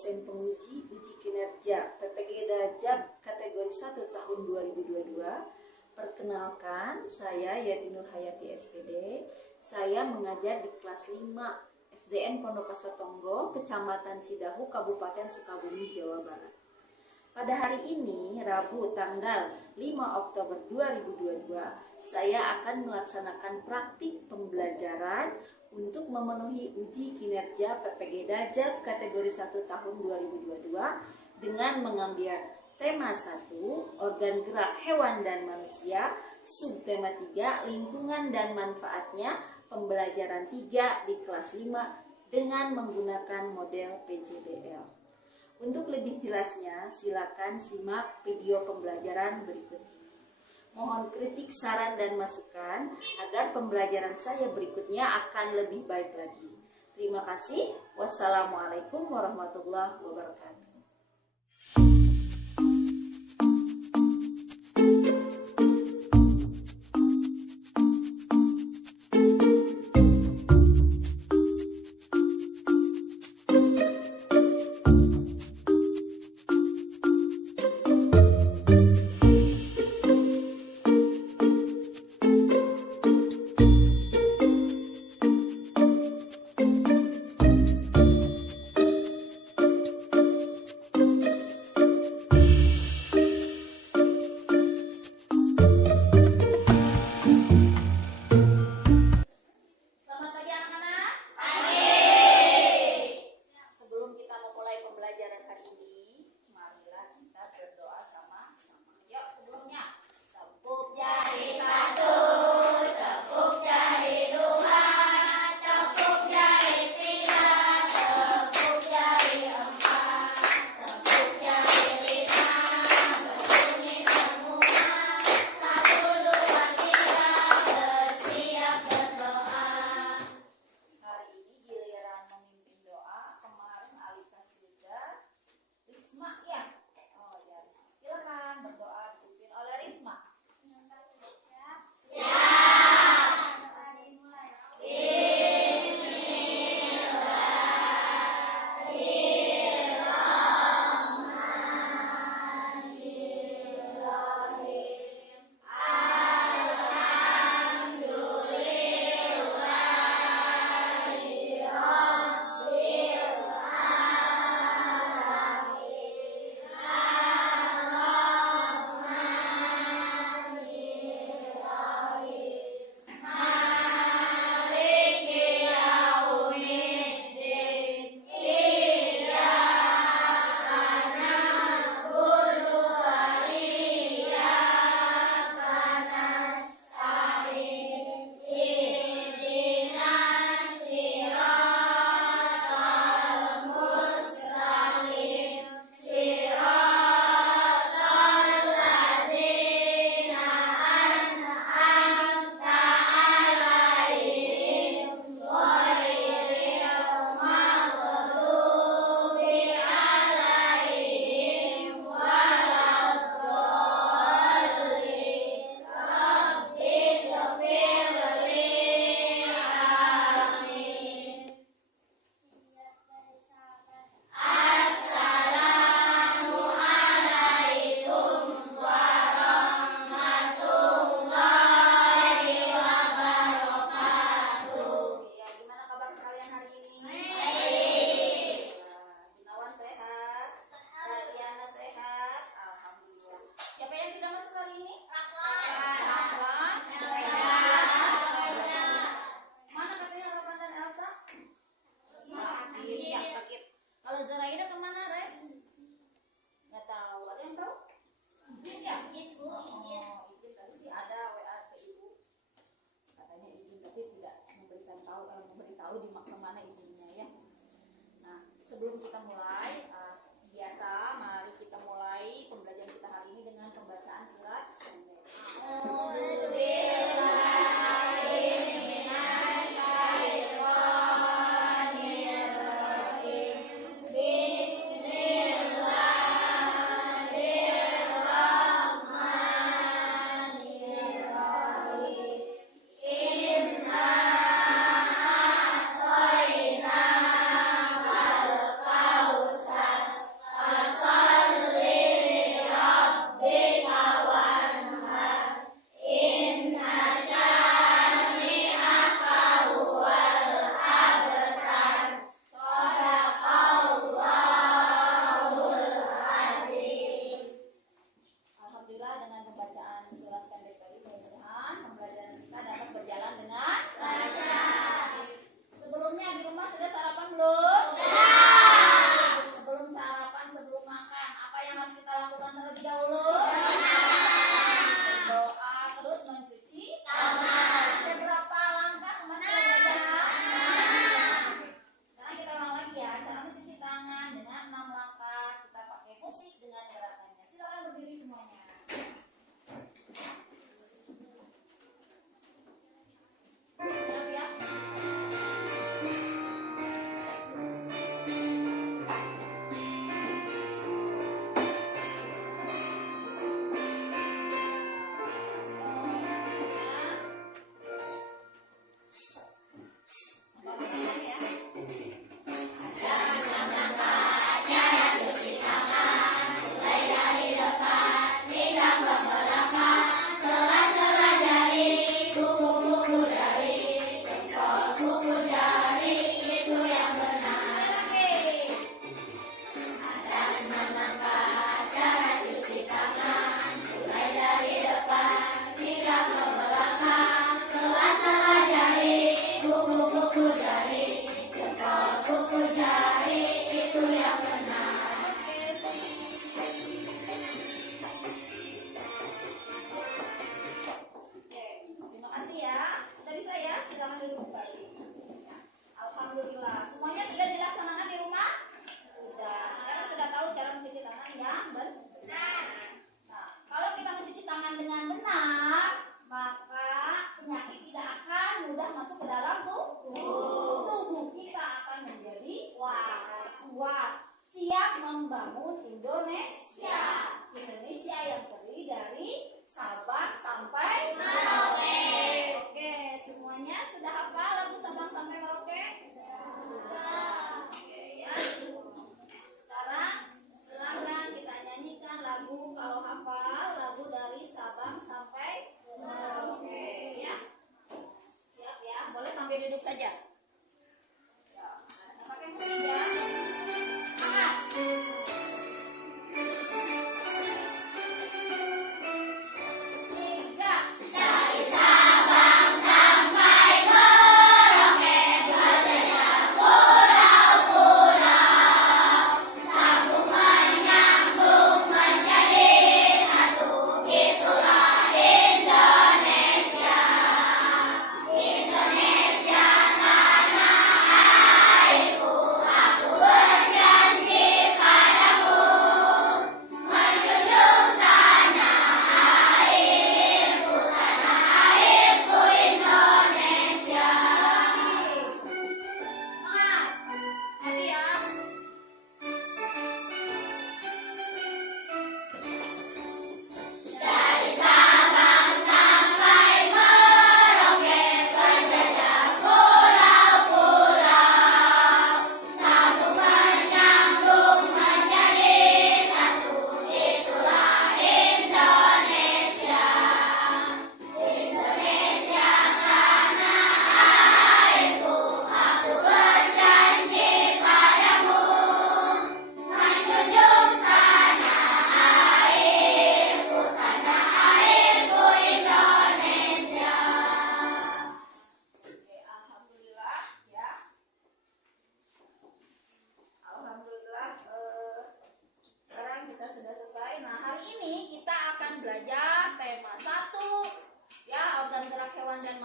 dosen penguji uji kinerja PPG Dajab kategori 1 tahun 2022. Perkenalkan, saya Yati Nur Hayati SPD. Saya mengajar di kelas 5 SDN Pondok Kasatonggo, Kecamatan Cidahu, Kabupaten Sukabumi, Jawa Barat. Pada hari ini, Rabu tanggal 5 Oktober 2022, saya akan melaksanakan praktik pembelajaran untuk memenuhi uji kinerja PPG Dajab kategori 1 tahun 2022 dengan mengambil tema 1, organ gerak hewan dan manusia, subtema 3, lingkungan dan manfaatnya, pembelajaran 3 di kelas 5 dengan menggunakan model PJBL. Untuk lebih jelasnya, silakan simak video pembelajaran berikut ini. Mohon kritik, saran, dan masukan agar pembelajaran saya berikutnya akan lebih baik lagi. Terima kasih. Wassalamualaikum warahmatullahi wabarakatuh.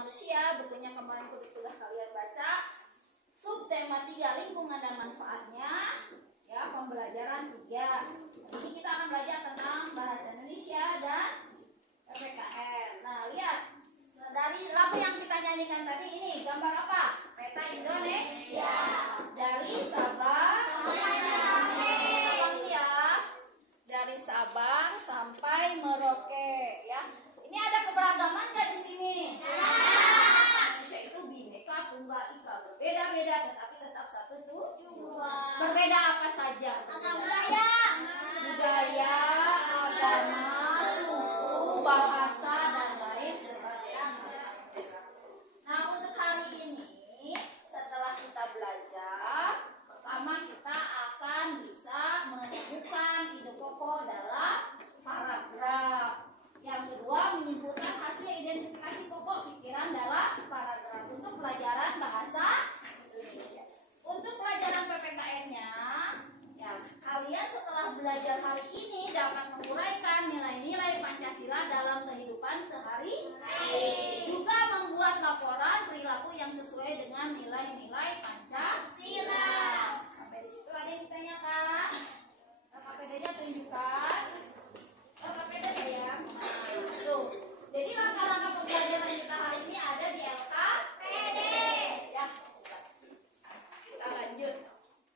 manusia. Bukunya kemarin sudah kalian baca. Subtema 3 lingkungan dan manfaatnya. Ya, pembelajaran 3. Ini kita akan belajar tentang bahasa Indonesia dan PPKN. Nah, lihat. Dari lagu yang kita nyanyikan tadi ini gambar apa? Peta Indonesia. Dari Sabang ya. Dari Sabang sampai Merauke ya. Ini ada keberagaman nggak di sini? Indonesia itu bineka tunggal ika, berbeda-beda tetapi tetap satu tuh. Berbeda apa saja? Budaya, agama, suku, bahasa dan lain sebagainya. Nah, untuk hari ini setelah kita belajar, pertama kita akan bisa menemukan ide pokok dalam paragraf. Yang kedua, menyimpulkan hasil identifikasi pokok pikiran dalam paragraf untuk pelajaran bahasa Indonesia. Untuk pelajaran PPKN-nya, ya, kalian setelah belajar hari ini dapat menguraikan nilai-nilai Pancasila dalam kehidupan sehari-hari. Juga membuat laporan perilaku yang sesuai dengan nilai-nilai Pancasila. Sampai di situ ada yang ditanyakan? KPD-nya tunjukkan. KPD sayang. Tuh. Jadi langkah-langkah pembelajaran kita hari ini ada di LKPD. Ya. Kita lanjut.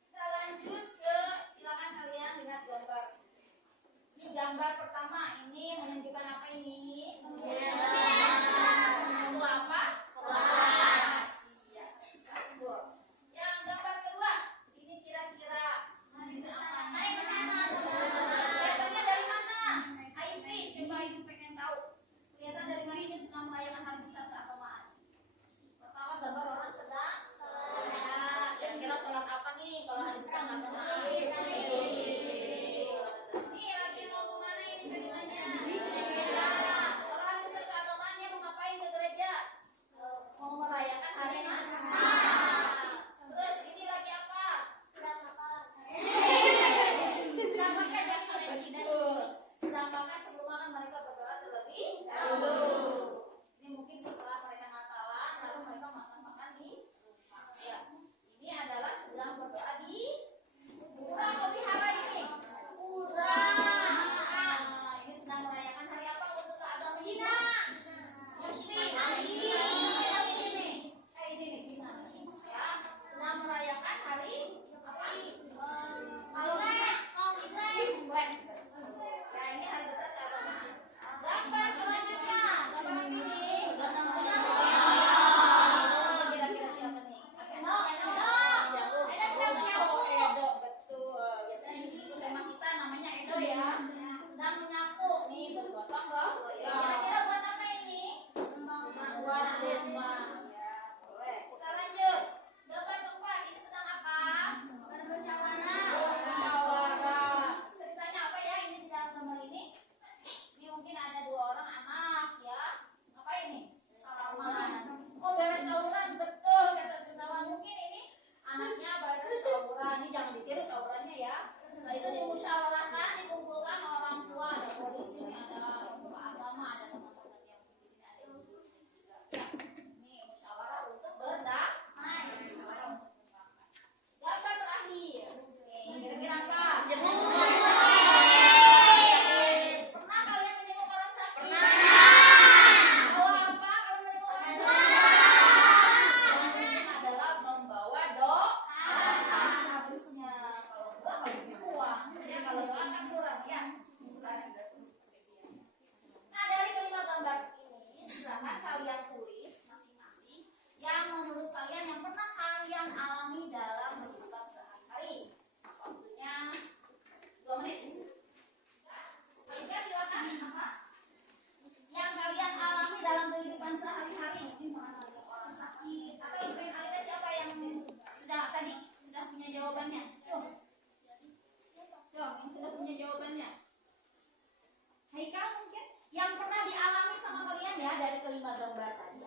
Kita lanjut ke, silakan kalian lihat gambar. Ini gambar pertama, ini menunjukkan apa ini? Itu apa? Kelas. Ya, satu. Yang gambar kedua, ini kira-kira kelihatannya dari mana? Aibri, coba ibu pengen tahu. Kelihatan dari mana ini sedang merayakan hari besar keagamaan? Pertama, gambar orang sedang sholat. Kira-kira sholat apa nih kalau hari besar keagamaan? Nih lagi mau kemana ini ceritanya? Kalau hari besar keagamaannya mau ngapain ke gereja? Mau merayakan hari Natal. Terus ini lagi apa? Sedang makan dasar betul. Sedang makan sebelum makan mereka berdoa terlebih dahulu. Ini mungkin setelah mereka Natalan lalu mereka makan-makan di rumah. Ya. Ini adalah sedang berdoa di pura atau wihara ini? Pura. Nah, ini sedang merayakan hari apa untuk keagamaan Cina? Muslim. Ini nih Cina. Ya, sedang merayakan hari apa? Kalau Imlek. Ya, ini hari besar keagamaan. Gambar selanjutnya, gambar apa ini? Kira-kira siapa nih? Edo, betul. Biasanya di buku tema kita namanya Edo ya. Sedang menyapu nih, bergotong roh. Kira-kira buat apa ini? Buat siswa. Ya, boleh. Kita lanjut. Gambar keempat, ini sedang apa? Bermusyawarah. Ceritanya apa ya ini di dalam gambar ini? Ini mungkin ada 2 orang anak ya. Apa ini? Salaman. Oh, beres tawuran, betul kata Gunawan. Mungkin ini anaknya beres tawuran. Ini jangan ditiru tawurannya ya. Setelah itu dimusyawarahkan, dikumpulkan orang tua, ada polisi, ada tokoh agama, ada teman-teman yang di sini ada ibu juga. Ya. Ini musyawarah untuk berdamai. Musyawarah untuk berdamai. Gambar terakhir. Nih, kira-kira apa? Pernah kalian menjenguk orang sakit? Bawa apa kalau menjenguk orang sakit? Yang adalah membawa doa. Harusnya kalau doa harus uang. Ya kalau doa kan kurang ya. Nah, dari kelima gambar ini silakan kalian tulis masing-masing yang menurut kalian yang pernah kalian alami dalam kehidupan sehari-hari. Waktunya 2 menit. Tiga, silakan. Apa? Yang kalian alami dalam kehidupan sehari-hari. Mungkin pernah melihat orang sakit atau ada siapa yang sudah tadi sudah punya jawabannya? Yang sudah punya jawabannya. Haikal mungkin yang pernah dialami sama kalian ya dari kelima gambar tadi.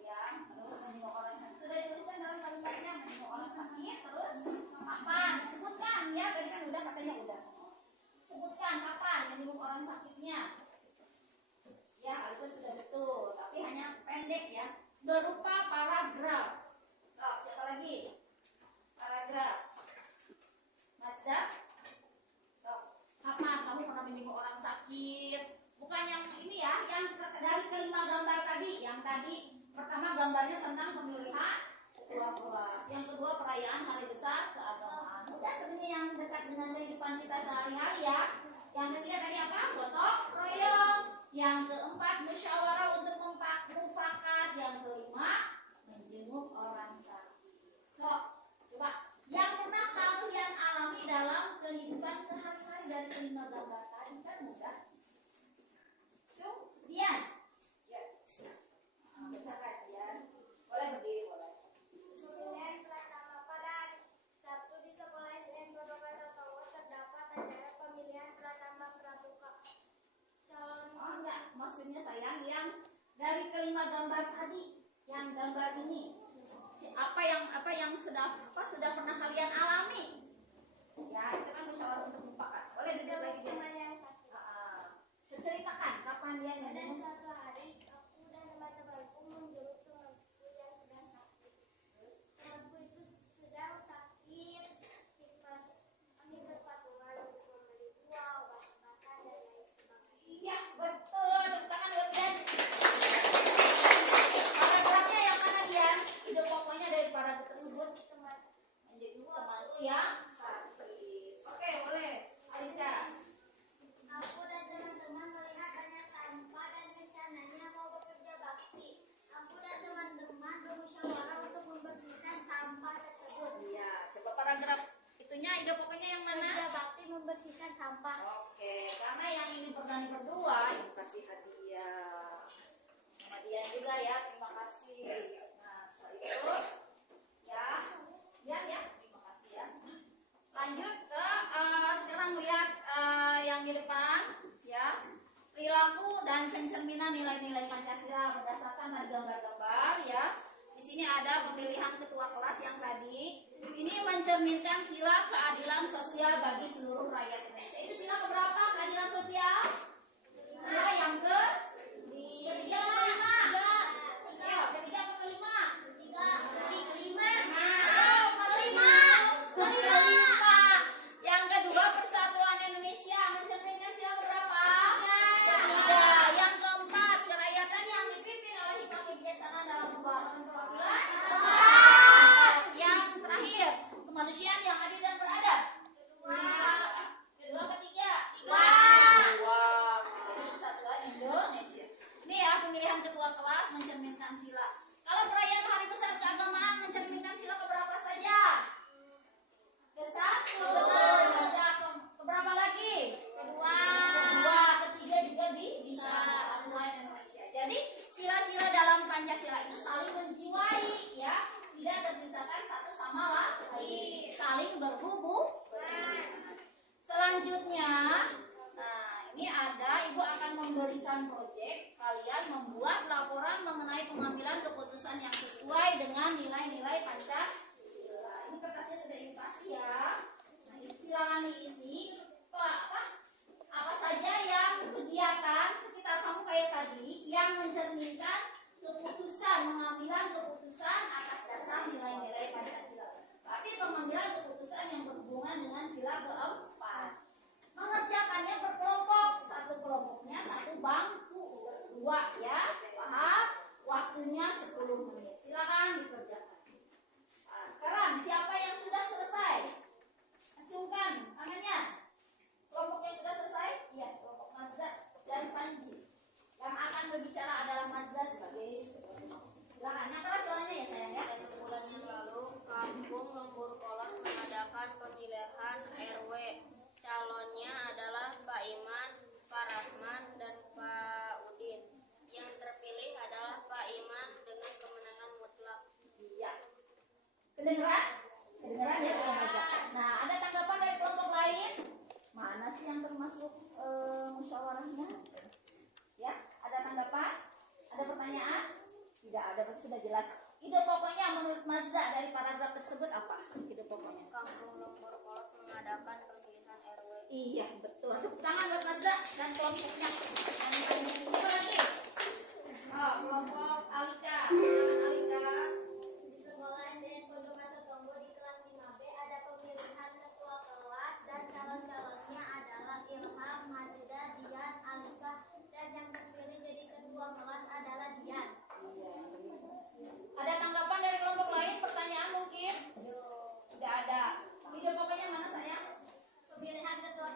Ya, terus menjenguk orang sakit. Sudah dituliskan dalam kalimatnya menjenguk orang sakit. Terus kapan? Sebutkan ya. Tadi kan udah katanya udah. Sebutkan kapan menjenguk orang sakitnya. Ya, sehari-hari ya. Yang ketiga tadi apa? Gotong royong. Yang keempat musyawarah untuk mufakat. Yang kelima menjenguk orang sakit. So, coba yang pernah kalian alami dalam kehidupan sehari-hari dari kelima gambar tadi kan mudah. Dian, ya, bisa kan Dian? Boleh berdiri boleh. Pemilihan pertama pada Sabtu di sekolah SDN Pondok Towo terdapat acara pemilihan pertama pramuka. Oh enggak, maksudnya sayang yang dari kelima gambar tadi, yang gambar ini, apa yang sudah pernah kalian alami? Ya, itu kan musyawarah untuk mufakat. Boleh duduk lagi Dian. Ceritakan kapan dia Pada suatu hari, aku dan teman-temanku menjenguk temanku yang sedang sakit. Temanku itu sedang sakit tipes. Kami berpatungan untuk membeli buah, obat-obatan, dan lain sebagainya. iya, betul. Tangan buat Dian. Paragrafnya yang mana Dian? Ide pokoknya dari paragraf tersebut menjenguk temanku yang sakit. Oke, boleh. Alika. Aku dan teman-teman melihat banyak sampah dan rencananya mau bekerja bakti. Aku dan teman-teman bermusyawarah untuk membersihkan sampah tersebut. Iya, coba paragraf itunya ide pokoknya yang mana? Kerja bakti membersihkan sampah. Oke, karena yang ini berani berdua, yang kasih hadiah. Sama Dian juga ya, terima kasih. Nah, setelah itu, ya, Dian ya, terima kasih ya. Lanjut ke sekarang lihat yang di depan, ya. Perilaku dan pencerminan nilai-nilai Pancasila berdasarkan dari gambar-gambar, ya. Di sini ada pemilihan ketua kelas yang tadi. Ini mencerminkan sila keadilan sosial bagi seluruh rakyat Indonesia. Itu sila keberapa keadilan sosial? Sila yang ketiga atau kelima? Ayo, ketiga atau kelima? Kelima. Yang kedua persatuan Indonesia mencerminkan sila keberapa? Ketiga. Yang keempat kerakyatan yang dipimpin oleh hikmat kebijaksanaan dalam pembangunan perwakilan. Yang terakhir kemanusiaan yang adil dan beradab. Kedua, ketiga. Wow. Persatuan Indonesia. Ini ya pemilihan ketua kelas mencerminkan sila. Kalau perayaan hari besar keagamaan mencerminkan sila keberapa saja? Ke-1. Ya, keberapa lagi? Kedua, ketiga juga bisa. Persatuan Indonesia. Jadi sila-sila dalam Pancasila itu saling menjiwai, ya, tidak terpisahkan satu sama lain, saling berhubung. Selanjutnya, nah ini ada ibu akan memberikan proyek kalian membuat laporan mengenai pengambilan keputusan yang sesuai dengan nilai-nilai Pancasila. Ini kertasnya sudah ibu kasih ya. Nah, silakan diisi apa saja yang kegiatan sekitar kamu kayak tadi yang mencerminkan keputusan, mengambilan keputusan atas dasar nilai-nilai Pancasila. Berarti pengambilan keputusan yang berhubungan dengan sila keempat. Mengerjakannya berkelompok, satu kelompoknya satu bangku, berdua ya, paham? Waktunya 10 menit. Silakan dikerjakan. Nah, sekarang siapa yang sudah selesai? Acungkan tangannya. Kelompoknya sudah selesai? Iya, kelompok Mazda dan Panji. Yang akan berbicara adalah Mazda sebagai silakan. Nah, keras soalnya ya sayang ya. Bulan yang lalu, Kampung Lembur Kolot mengadakan pemilihan RW. Calonnya adalah Pak Iman, Pak Rahman, dan Pak Udin. Yang terpilih adalah Pak Iman dengan kemenangan mutlak. Iya. Kedengeran? Kedengeran ya sayang aja. Nah, ada tanggapan dari kelompok lain? Mana sih yang termasuk musyawarahnya? Ya, ada tanggapan? Ada pertanyaan? Tidak ada, berarti sudah jelas. Ide pokoknya menurut Mazda dari paragraf tersebut apa? Ide pokoknya. Kampung Lembur Kolot mengadakan pemilihan RW. Iya, betul. Tepuk tangan buat Mazda dan kelompoknya. Siapa lagi? Oh, kelompok Alika. Silakan Alika. Di sekolah SDN Pondok Towo di kelas 5B ada pemilihan ketua kelas dan calon-calonnya adalah Ilham, Majda, Dian, Alika, dan yang terpilih jadi ketua kelas adalah Dian. Ada tanggapan dari kelompok lain? Pertanyaan mungkin? Tidak ada. Ide pokoknya mana sayang? Pemilihan ketua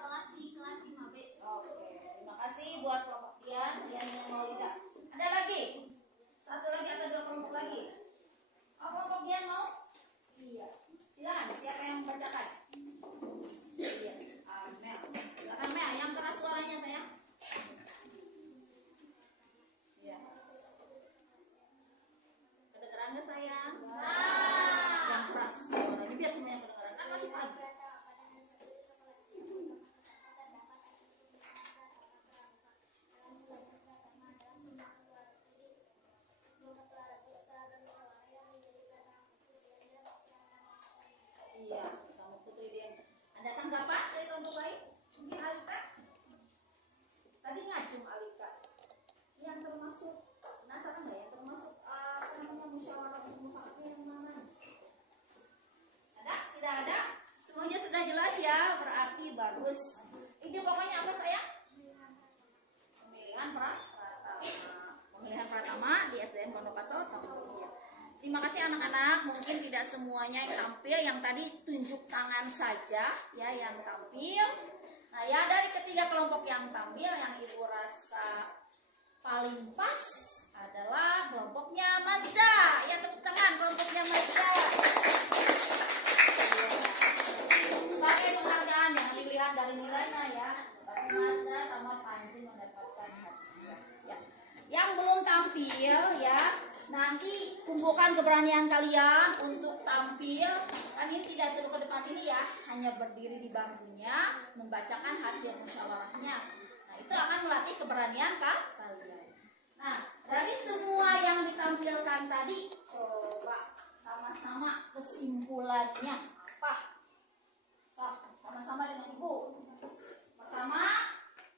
keras suaranya biar semuanya kedengaran, kan masih pagi. Iya, kamu Putri Dian. Ada tanggapan dari kelompok lain? Mungkin Alika? Tadi ngacung Alika. Yang termasuk, penasaran nggak ya? Termasuk apa namanya musyawarah mufakat yang mana? Ada? Tidak ada? Semuanya sudah jelas ya? Berarti bagus. Ini pokoknya apa sayang? Pemilihan pratama. Pemilihan pratama di SDN Pondok Kaso tahun ini ya. Terima kasih anak-anak, mungkin tidak semuanya yang tampil, yang tadi tunjuk tangan saja ya yang tampil. Nah ya dari ketiga kelompok yang tampil yang ibu rasa paling pas adalah kelompoknya Mazda. Ya tepuk tangan kelompoknya Mazda. Sebagai penghargaan yang dilihat dari nilainya ya, berarti Mazda sama Panji mendapatkan hadiah. Ya. Yang belum tampil ya, nanti kumpulkan keberanian kalian untuk tampil. Kan ini tidak suruh ke depan ini ya, hanya berdiri di bangkunya membacakan hasil musyawarahnya. Nah itu akan melatih keberanian kalian. Nah dari semua yang ditampilkan tadi, coba sama-sama kesimpulannya apa? Sama-sama dengan ibu. Pertama,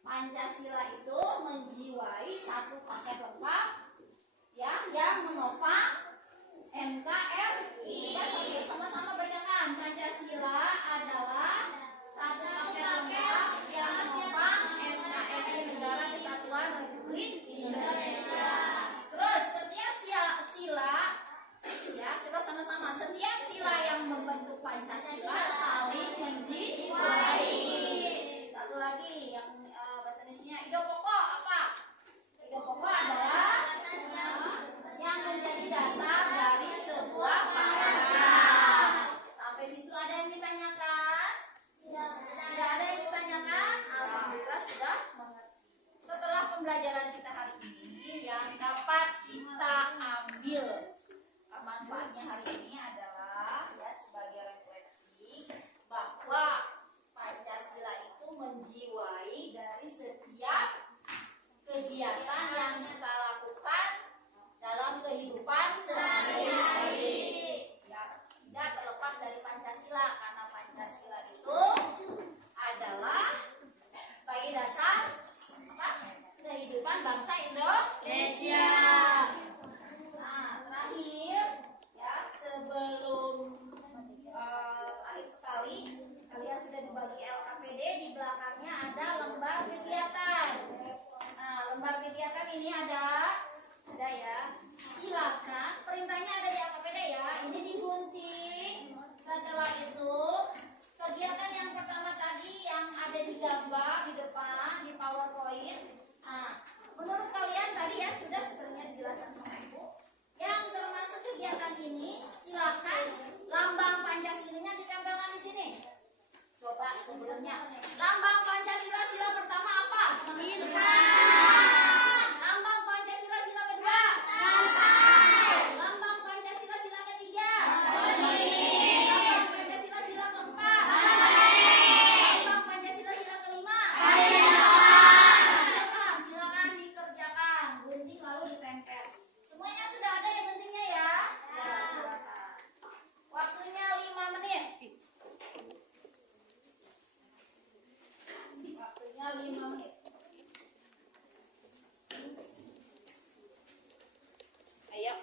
Pancasila itu menjiwai satu paket lengkap ya yang menopang NKRI. Kita sama-sama bacakan. Pancasila adalah satu paket lengkap yang menopang NKRI, Negara Kesatuan Republik Indonesia. Terus setiap sila ya, coba sama-sama, setiap sila yang membentuk Pancasila saling menjiwai. Satu lagi yang bahasa Indonesia, ide pokok apa? Ide pokok adalah yang menjadi dasar dari sebuah paragraf. Sampai situ ada yang ditanyakan? Tidak ada yang ditanyakan? Alhamdulillah sudah mengerti. Setelah pembelajaran kita hari ini, yang dapat kita ambil manfaatnya hari ini adalah ya sebagai refleksi bahwa Pancasila itu menjiwai dari setiap kegiatan yang kita lakukan dalam kehidupan sehari-hari. Ya, tidak terlepas dari Pancasila karena Pancasila itu adalah sebagai dasar apa? Kehidupan bangsa Indonesia. Nah, terakhir ya sebelum akhir sekali kalian sudah dibagi LKPD, di belakangnya ada lembar kegiatan. Nah, lembar kegiatan ini ada ya. Silakan, perintahnya ada di LKPD ya. Ini digunting. Setelah itu kegiatan yang pertama tadi yang ada di gambar di depan di PowerPoint. Nah, menurut kalian tadi ya sudah sebenarnya dijelaskan sama Ibu. Yang termasuk kegiatan ini silakan lambang Pancasilanya ditempelkan di sini. Coba sebelumnya lambang Pancasila sila pertama apa? Lambang Pancasila sila kedua? Lambang Pancasila sila ketiga? Lambang Pancasila sila keempat? Lambang Pancasila sila kelima? Silakan dikerjakan, gunting lalu ditempel. Semuanya sudah ada yang pentingnya ya? Ya, silakan. Waktunya 5 menit. Waktunya 5 menit. Ayo,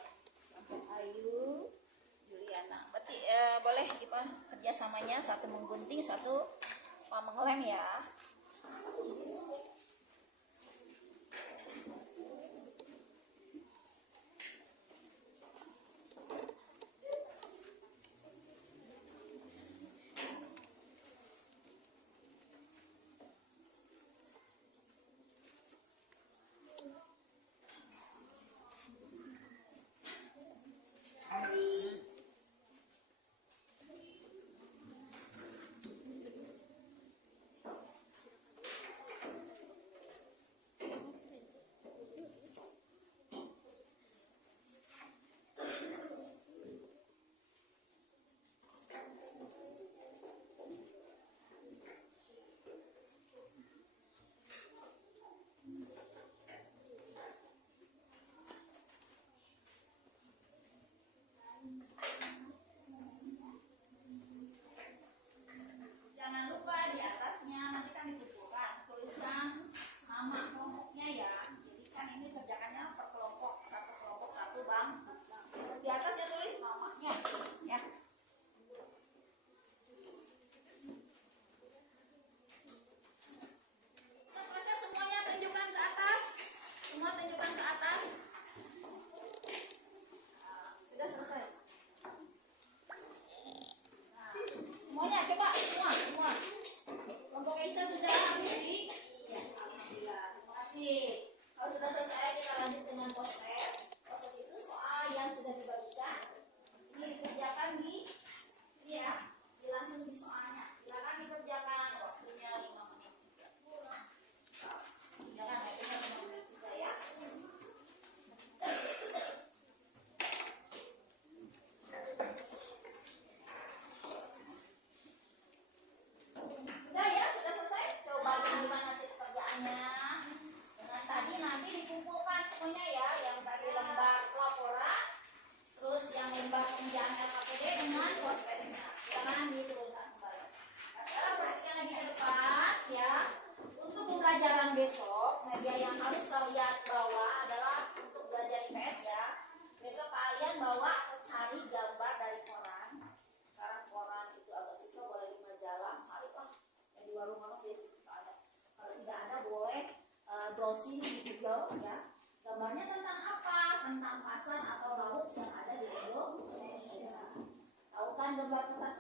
Ayu, Juliana. Berarti boleh kita kerjasamanya satu menggunting, satu mengelem ya. browsing di Google ya. Gambarnya tentang apa? Tentang pasar atau laut yang ada di Indonesia. Tahu kan gambar pasar